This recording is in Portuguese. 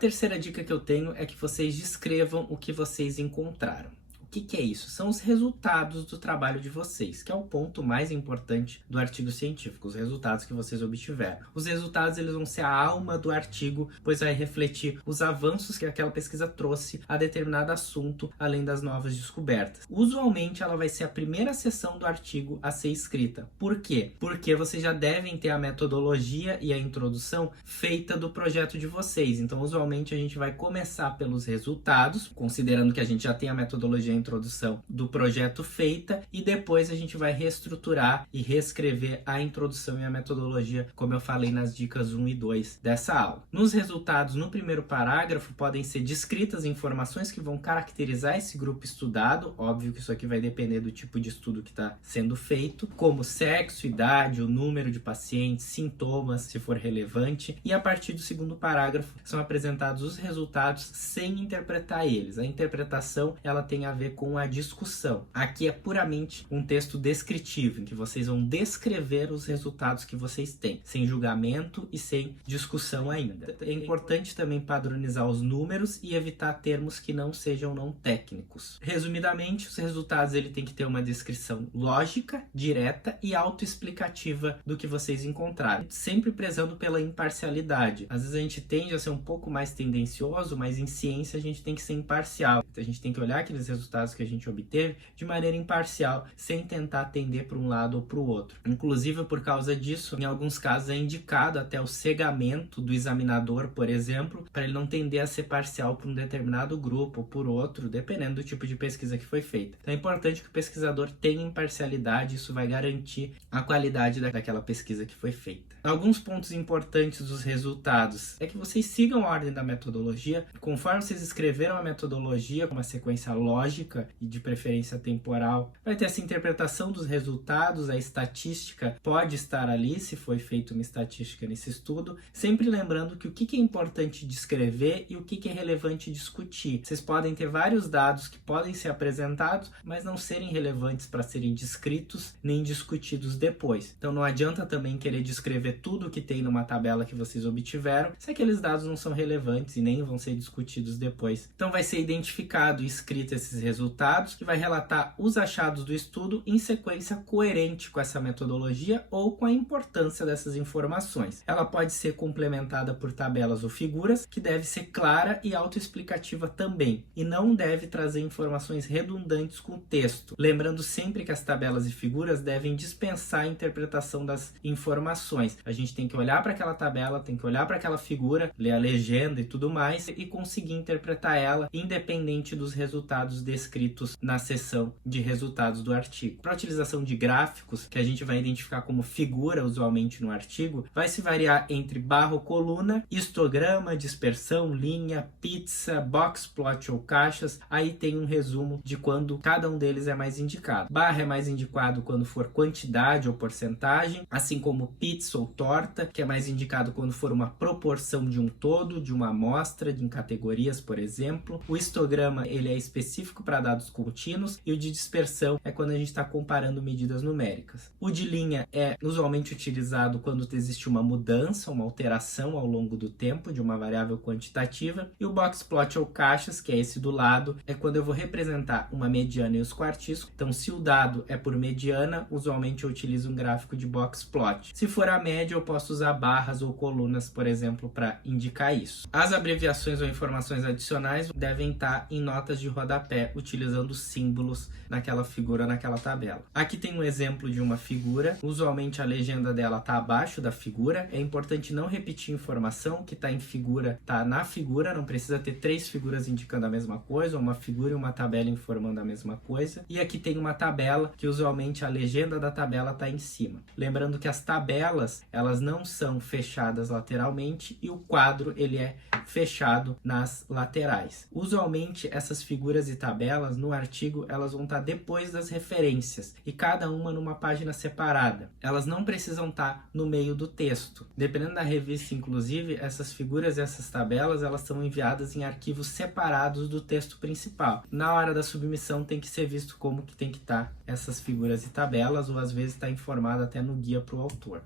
terceira dica que eu tenho é que vocês descrevam o que vocês encontraram. O que é isso? São os resultados do trabalho de vocês, que é o ponto mais importante do artigo científico, os resultados que vocês obtiveram. Os resultados eles vão ser a alma do artigo, pois vai refletir os avanços que aquela pesquisa trouxe a determinado assunto, além das novas descobertas. Usualmente ela vai ser a primeira seção do artigo a ser escrita. Por quê? Porque vocês já devem ter a metodologia e a introdução feita do projeto de vocês. Então, usualmente a gente vai começar pelos resultados, considerando que a gente já tem a metodologia introdução do projeto feita, e depois a gente vai reestruturar e reescrever a introdução e a metodologia, como eu falei nas dicas 1 e 2 dessa aula. Nos resultados, no primeiro parágrafo, podem ser descritas informações que vão caracterizar esse grupo estudado, óbvio que isso aqui vai depender do tipo de estudo que está sendo feito, como sexo, idade, o número de pacientes, sintomas, se for relevante, e a partir do segundo parágrafo são apresentados os resultados sem interpretar eles. A interpretação, ela tem a ver com a discussão. Aqui é puramente um texto descritivo, em que vocês vão descrever os resultados que vocês têm, sem julgamento e sem discussão ainda. É importante também padronizar os números e evitar termos que não sejam não técnicos. Resumidamente, os resultados ele tem que ter uma descrição lógica, direta e autoexplicativa do que vocês encontraram, sempre prezando pela imparcialidade. Às vezes a gente tende a ser um pouco mais tendencioso, mas em ciência a gente tem que ser imparcial. A gente tem que olhar aqueles resultados que a gente obteve de maneira imparcial, sem tentar tender para um lado ou para o outro. Inclusive, por causa disso, em alguns casos é indicado até o cegamento do examinador, por exemplo, para ele não tender a ser parcial por um determinado grupo ou por outro, dependendo do tipo de pesquisa que foi feita. Então é importante que o pesquisador tenha imparcialidade, isso vai garantir a qualidade daquela pesquisa que foi feita. Alguns pontos importantes dos resultados é que vocês sigam a ordem da metodologia. Conforme vocês escreveram a metodologia com uma sequência lógica e de preferência temporal, vai ter essa interpretação dos resultados, a estatística pode estar ali, se foi feita uma estatística nesse estudo, sempre lembrando que o que é importante descrever e o que é relevante discutir. Vocês podem ter vários dados que podem ser apresentados, mas não serem relevantes para serem descritos nem discutidos depois. Então não adianta também querer descrever tudo o que tem numa tabela que vocês obtiveram, se aqueles dados não são relevantes e nem vão ser discutidos depois. Então vai ser identificado e escrito esses resultados, que vai relatar os achados do estudo em sequência coerente com essa metodologia ou com a importância dessas informações. Ela pode ser complementada por tabelas ou figuras, que deve ser clara e autoexplicativa também, e não deve trazer informações redundantes com o texto. Lembrando sempre que as tabelas e figuras devem dispensar a interpretação das informações. A gente tem que olhar para aquela tabela, tem que olhar para aquela figura, ler a legenda e tudo mais, e conseguir interpretar ela independente dos resultados descritos na seção de resultados do artigo. Para a utilização de gráficos, que a gente vai identificar como figura usualmente no artigo, vai se variar entre barra ou coluna, histograma, dispersão, linha, pizza, box plot ou caixas. Aí tem um resumo de quando cada um deles é mais indicado. Barra é mais indicado quando for quantidade ou porcentagem, assim como pizza ou torta, que é mais indicado quando for uma proporção de um todo, de uma amostra, em categorias, por exemplo. O histograma ele é específico para dados contínuos, e o de dispersão é quando a gente está comparando medidas numéricas. O de linha é usualmente utilizado quando existe uma mudança, uma alteração ao longo do tempo de uma variável quantitativa, e o box plot ou caixas, que é esse do lado, é quando eu vou representar uma mediana e os quartis. Então, se o dado é por mediana, usualmente eu utilizo um gráfico de box plot. Se for a média, eu posso usar barras ou colunas, por exemplo, para indicar isso. As abreviações ou informações adicionais devem estar em notas de rodapé, utilizando símbolos naquela figura, naquela tabela. Aqui tem um exemplo de uma figura. Usualmente a legenda dela está abaixo da figura. É importante não repetir informação. O que está em figura está na figura. Não precisa ter 3 figuras indicando a mesma coisa, ou uma figura e uma tabela informando a mesma coisa. E aqui tem uma tabela, que usualmente a legenda da tabela está em cima. Lembrando que as tabelas, elas não são fechadas lateralmente, e o quadro ele é fechado nas laterais. Usualmente essas figuras e tabelas no artigo, elas vão estar depois das referências, e cada uma numa página separada. Elas não precisam estar no meio do texto. Dependendo da revista, inclusive, essas figuras e essas tabelas, elas são enviadas em arquivos separados do texto principal. Na hora da submissão tem que ser visto como que tem que estar essas figuras e tabelas, ou às vezes está informado até no guia para o autor.